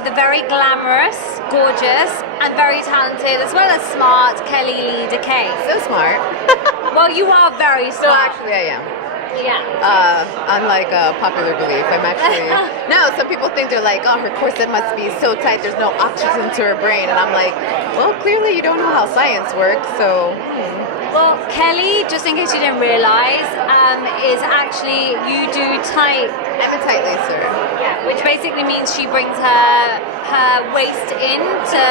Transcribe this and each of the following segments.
with the very glamorous, gorgeous, and very talented, as well as smart, Kelly Lee Dekay. So smart. Well, you are very No, smart. actually I am. Yeah. Unlike popular belief, I'm actually... No, some people think they're like, oh, her corset must be so tight, there's no oxygen to her brain. And I'm like, well, clearly you don't know how science works, so... Well, Kelly, just in case you didn't realize, is actually, you do tight... I'm a tight lacer. Yeah, which basically means she brings her waist in to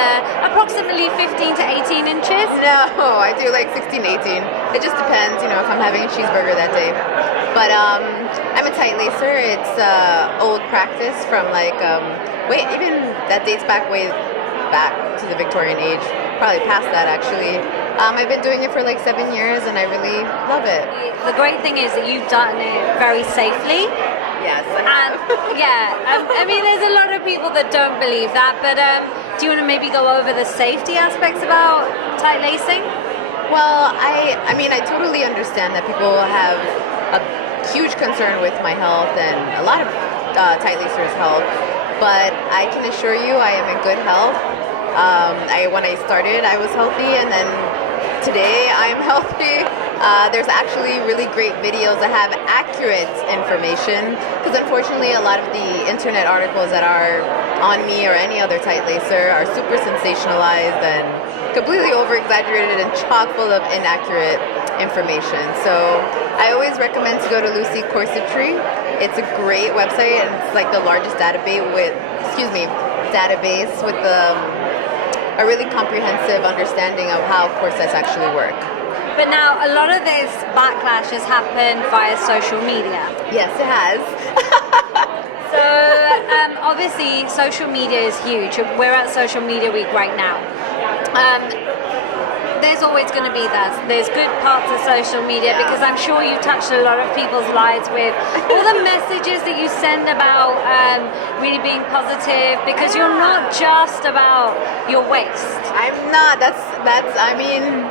approximately 15 to 18 inches. No, I do like 16, 18. It just depends, you know, if I'm having a cheeseburger that day. But I'm a tight lacer. It's old practice from like, even that dates way back to the Victorian age. Probably past that actually. I've been doing it for like 7 years and I really love it. The great thing is that you've done it very safely. Yes. And yeah, I mean, there's a lot of people that don't believe that, but do you want to maybe go over the safety aspects about tight lacing? Well, I mean, I totally understand that people have a huge concern with my health and a lot of tight lacers' health, but I can assure you I am in good health. When I started, I was healthy, and then today I'm healthy. There's actually really great videos that have accurate information, because unfortunately a lot of the internet articles that are on me or any other tight lacer are super sensationalized and completely over-exaggerated and chock full of inaccurate information. So I always recommend to go to Lucy Corsetry. It's a great website, and it's like the largest database with a really comprehensive understanding of how corsets actually work. But now a lot of this backlash has happened via social media. Yes, it has. So obviously social media is huge. We're at Social Media Week right now. There's always going to be that. There's good parts of social media, because I'm sure you touched a lot of people's lives with all the messages that you send about really being positive, because you're not just about your waist. I'm not. I mean,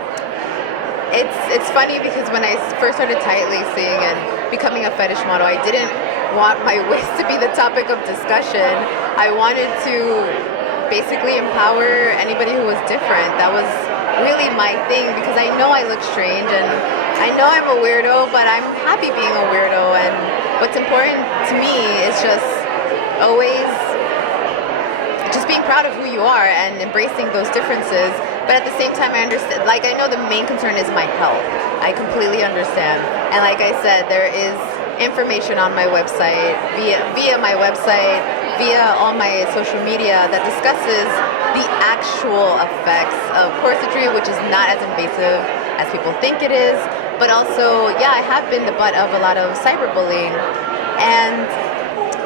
it's funny because when I first started tight lacing and becoming a fetish model, I didn't want my waist to be the topic of discussion. I wanted to basically empower anybody who was different. That was really my thing, because I know I look strange and I know I'm a weirdo, but I'm happy being a weirdo. And what's important to me is just always just being proud of who you are and embracing those differences. But at the same time, I understand, like, I know the main concern is my health. I completely understand. And like I said, there is information on my website, via my website, via all my social media, that discusses the actual effects of corsetry, which is not as invasive as people think it is. But also, yeah, I have been the butt of a lot of cyberbullying. And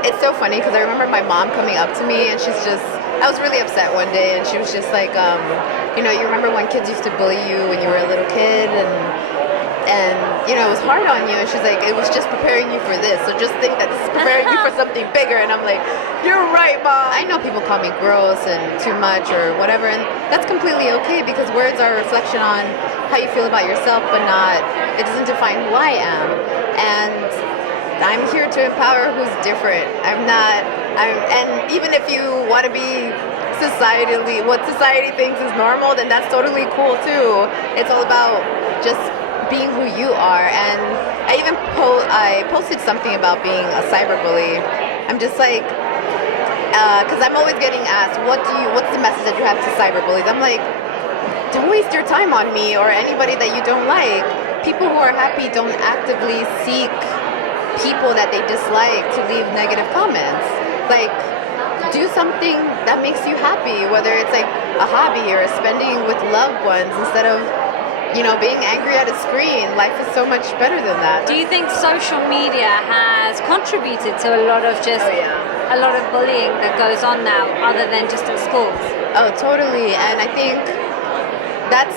it's so funny because I remember my mom coming up to me and I was really upset one day, and she was just like, you remember when kids used to bully you when you were a little kid, and it was hard on you, and she's like, it was just preparing you for this, so just think that it's preparing you for something bigger. And I'm like, you're right, Mom. I know people call me gross and too much or whatever, and that's completely okay, because words are a reflection on how you feel about yourself, but it doesn't define who I am. And I'm here to empower who's different. And even if you want to be what society thinks is normal, then that's totally cool too. It's all about just being who you are. And I posted something about being a cyberbully. I'm just like, because I'm always getting asked, what's the message that you have to cyberbullies? I'm like, don't waste your time on me or anybody that you don't like. People who are happy don't actively seek people that they dislike to leave negative comments. Like, do something that makes you happy, whether it's like a hobby or spending with loved ones instead of being angry at a screen. Life is so much better than that. Do you think social media has contributed to a lot of a lot of bullying that goes on now, other than just at schools? Oh, totally. And I think that's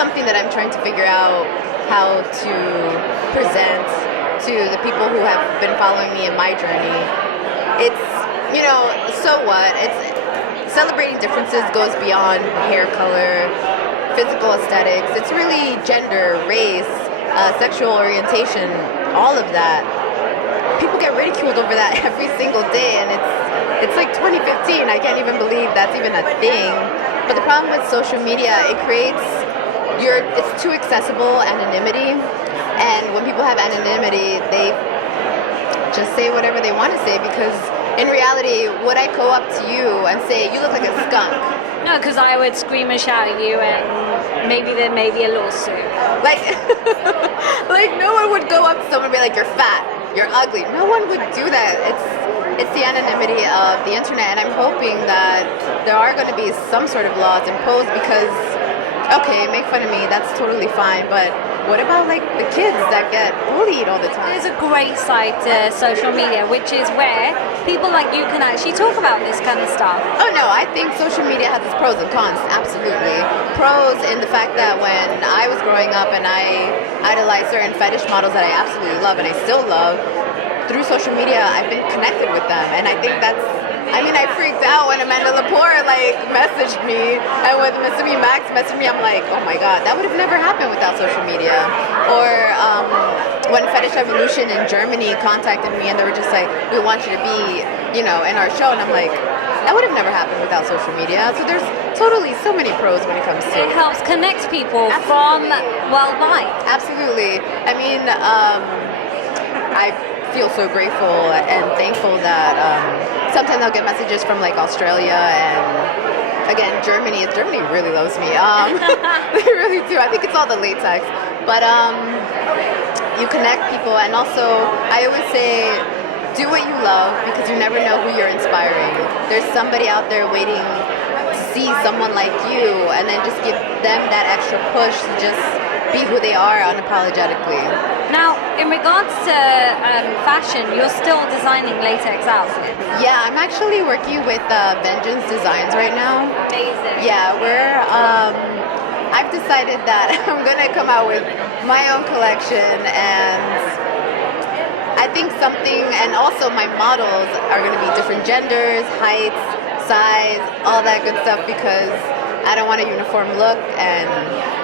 something that I'm trying to figure out how to present to the people who have been following me in my journey. It's, so what? It's celebrating differences goes beyond hair color, physical aesthetics. It's really gender, race, sexual orientation, all of that. people get ridiculed over that every single day, and it's like 2015. I can't even believe that's even a thing. But the problem with social media, it creates it's too accessible anonymity, and when people have anonymity, they just say whatever they want to say, because in reality, would I go up to you and say, you look like a skunk? No, because I would scream and shout at you, and maybe there may be a lawsuit. Like, like no one would go up to someone and be like, you're fat, you're ugly. No one would do that. It's the anonymity of the internet, and I'm hoping that there are going to be some sort of laws imposed, because, okay, make fun of me, that's totally fine, but what about like the kids that get bullied all the time? There's a great side to social media, which is where people like you can actually talk about this kind of stuff. Oh no, I think social media has its pros and cons, absolutely. Pros in the fact that when I was growing up and I idolized certain fetish models that I absolutely love and I still love, through social media I've been connected with them, and I think I freaked out when Amanda Lepore like messaged me, and when Mr. B Max messaged me, I'm like, oh my god, that would have never happened without social media. Or when Fetish Evolution in Germany contacted me and they were just like, we want you to be, in our show, and I'm like, that would have never happened without social media. So there's totally so many pros when it comes to it. Helps connect people from worldwide. Absolutely. I mean, I feel so grateful and thankful that sometimes I'll get messages from like Australia and again Germany. Germany really loves me. They really do. I think it's all the latex. But you connect people, and also I always say, do what you love, because you never know who you're inspiring. There's somebody out there waiting to see someone like you, and then just give them that extra push to just be who they are unapologetically. Now, in regards to fashion, you're still designing latex outfits. Yeah, I'm actually working with Vengeance Designs right now. Amazing. Yeah, I've decided that I'm gonna come out with my own collection, and I think and also my models are gonna be different genders, heights, size, all that good stuff, because I don't want a uniform look, and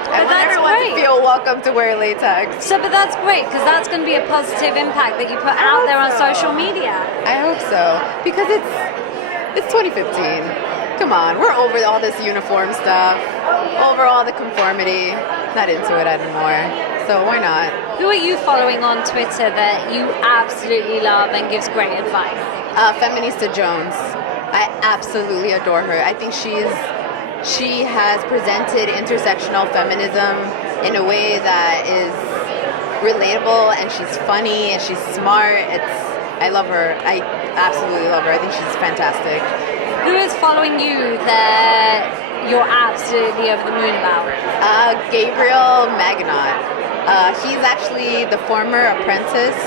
I want everyone to feel welcome to wear latex. But that's great, because that's going to be a positive impact that you put out there on social media. I hope so, because it's 2015. Come on, we're over all this uniform stuff, over all the conformity. Not into it anymore. So why not? Who are you following on Twitter that you absolutely love and gives great advice? Feminista Jones. I absolutely adore her. I think she has presented intersectional feminism in a way that is relatable, and she's funny and she's smart. I love her. I absolutely love her. I think she's fantastic. Who is following you that you're absolutely over the moon about? Gabriel Magnot. He's actually the former apprentice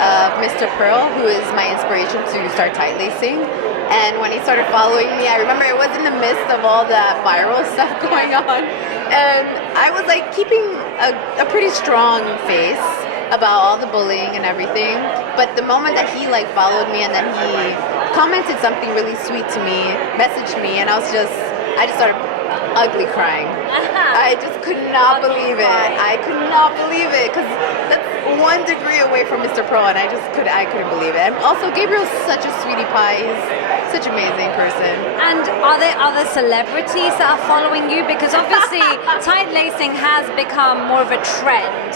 of Mr. Pearl, who is my inspiration to start tight lacing. And when he started following me, I remember it was in the midst of all that viral stuff going on, and I was like keeping a pretty strong face about all the bullying and everything. But the moment that he like followed me and then he commented something really sweet to me, messaged me, and I just started ugly crying. I just could not believe it. I could not believe it, because that's 1 degree away from Mr. Pro, and I couldn't believe it. And also, Gabriel's such a sweetie pie. He's such an amazing person. And are there other celebrities that are following you? Because obviously, tight lacing has become more of a trend.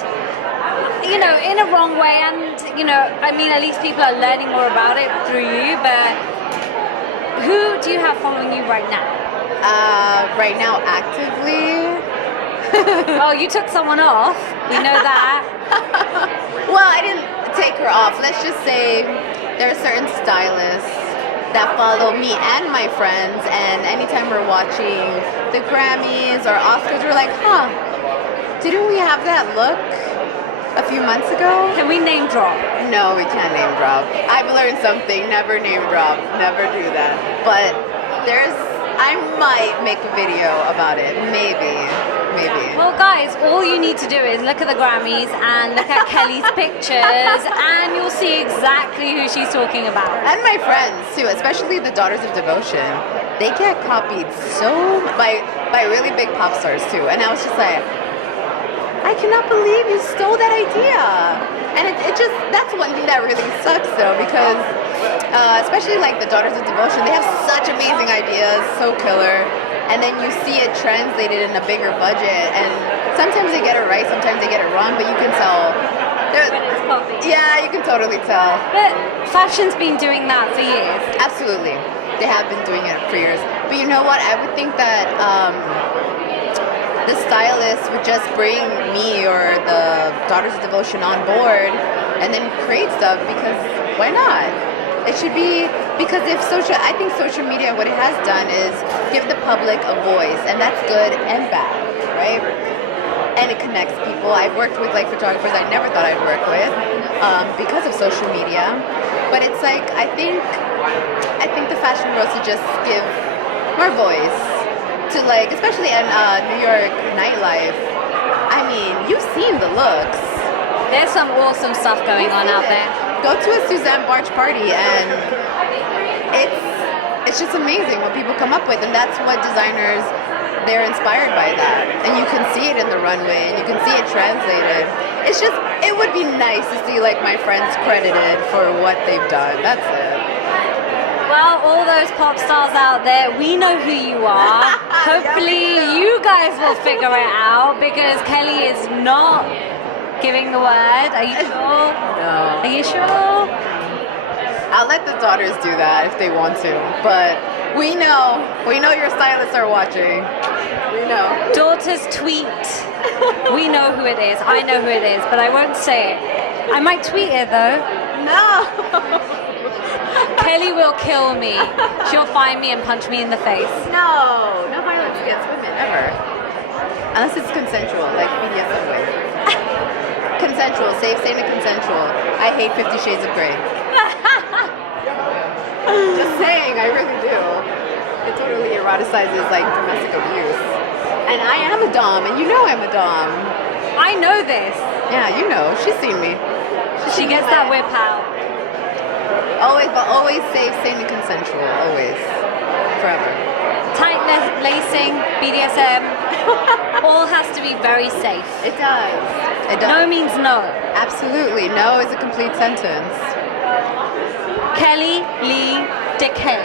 In a wrong way, and at least people are learning more about it through you. But who do you have following you right now? Right now, actively. Oh, you took someone off. We know that. Well, I didn't take her off. Let's just say there are certain stylists that follow me and my friends, and anytime we're watching the Grammys or Oscars, we're like, didn't we have that look a few months ago? Can we name drop? No, we can't name drop. I've learned something. Never name drop. Never do that. But I might make a video about it. Maybe. Well, guys, all you need to do is look at the Grammys and look at Kelly's pictures, and you'll see exactly who she's talking about. And my friends too, especially the Daughters of Devotion. They get copied by really big pop stars too. And I was just like, I cannot believe you stole that idea. And it that's one thing that really sucks though, because especially like the Daughters of Devotion, they have such amazing ideas, so killer, and then you see it translated in a bigger budget, and sometimes they get it right, sometimes they get it wrong, but you can tell. Yeah, you can totally tell. But fashion's been doing that for years. Absolutely, they have been doing it for years. But you know what? I would think that the stylist would just bring me or the Daughters of Devotion on board and then create stuff, because why not? It should be, because I think social media, what it has done is give the public a voice, and that's good and bad, right? And it connects people. I've worked with like photographers I never thought I'd work with because of social media. But it's like, I think the fashion world should just give more voice to, like, especially in New York nightlife. I mean, you've seen the looks. There's some awesome stuff going on out there. Go to a Suzanne Barch party, and it's just amazing what people come up with, and that's what designers, they're inspired by that, and you can see it in the runway, and you can see it translated. It's just, it would be nice to see like my friends credited for what they've done. That's it. Well, all those pop stars out there, we know who you are. Hopefully you guys will figure it out, because Kelly is not giving the word. Are you sure? No. Are you sure? I'll let the daughters do that if they want to, but we know your stylists are watching. We know. Daughters tweet. We know who it is. I know who it is, but I won't say it. I might tweet it though. No. Kelly will kill me. She'll find me and punch me in the face. No violence against women, ever. Unless it's consensual, like BDSM way. Consensual, safe, sane, and consensual. I hate 50 Shades of Grey. Just saying, I really do. It totally eroticizes like domestic abuse. And I am a dom, and you know I'm a dom. I know this. Yeah, you know. She's seen me. She gets that whip out. Always safe, sane, and consensual. Always. Forever. Tight lacing, BDSM, all has to be very safe. It does. It does. No means no. Absolutely. No is a complete sentence. Kelly Lee Dekay.